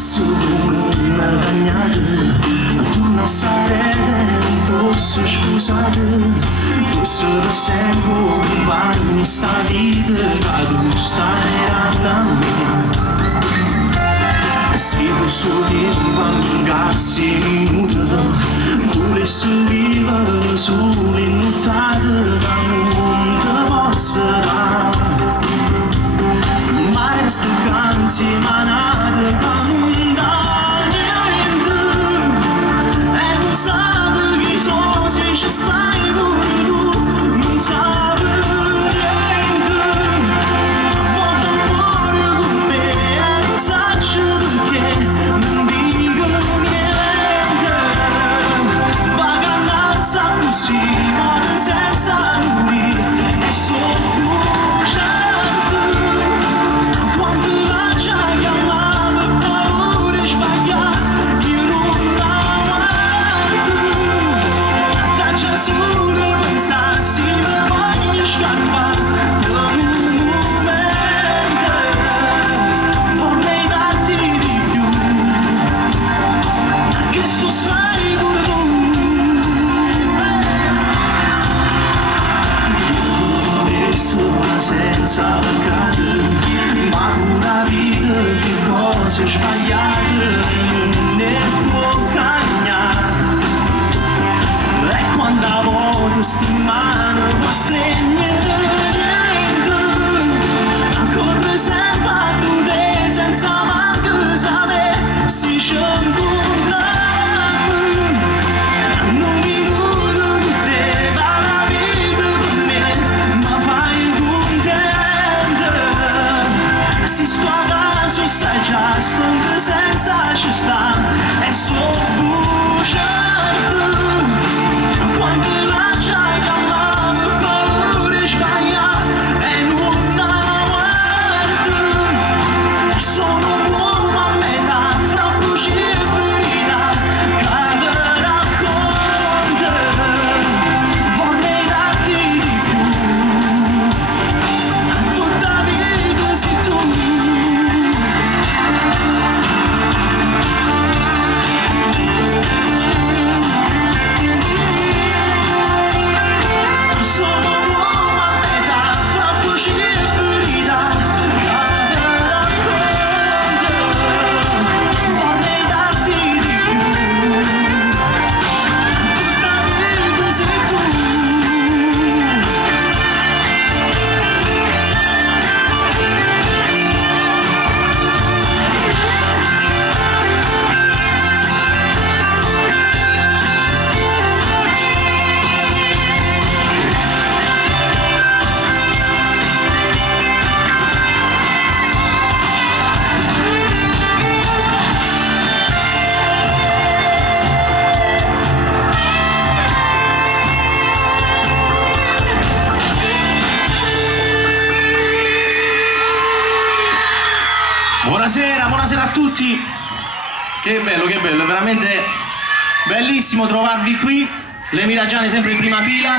passo lungo una cagnata, tu non sarei, fosse scusate, fosse per sempre compagni sta vita, che tu stai da me. Se fosse tempo a mancarsi minuto, volessi vivere solo in nottata, che non ti posso dare. Ma resta canti manate che non dà niente, e non sape chi sono se ci stai pure tu, non sape niente. Voglio muore con me e non saccio perché non dico niente. Vacanza così, muore senza lui, e sono senza peccato, ma una vita che cose sbagliate non ne può cagnare. E quando a volte sti in mano ma stregne niente, ancora sempre a tu senza manco sapere si ci incontriamo. Non minuto con te va la vita per me, ma fai si squadra su sai già sono senza ci sta e sono quando la c'hai chiamata paura sbagliare e non guarda sono un uomo a metà fra bugie e verità che mi racconta vorrei darti di più tutta vita sei tu. Buonasera a tutti. Che bello, veramente bellissimo trovarvi qui. Le Miragiane sempre in prima fila.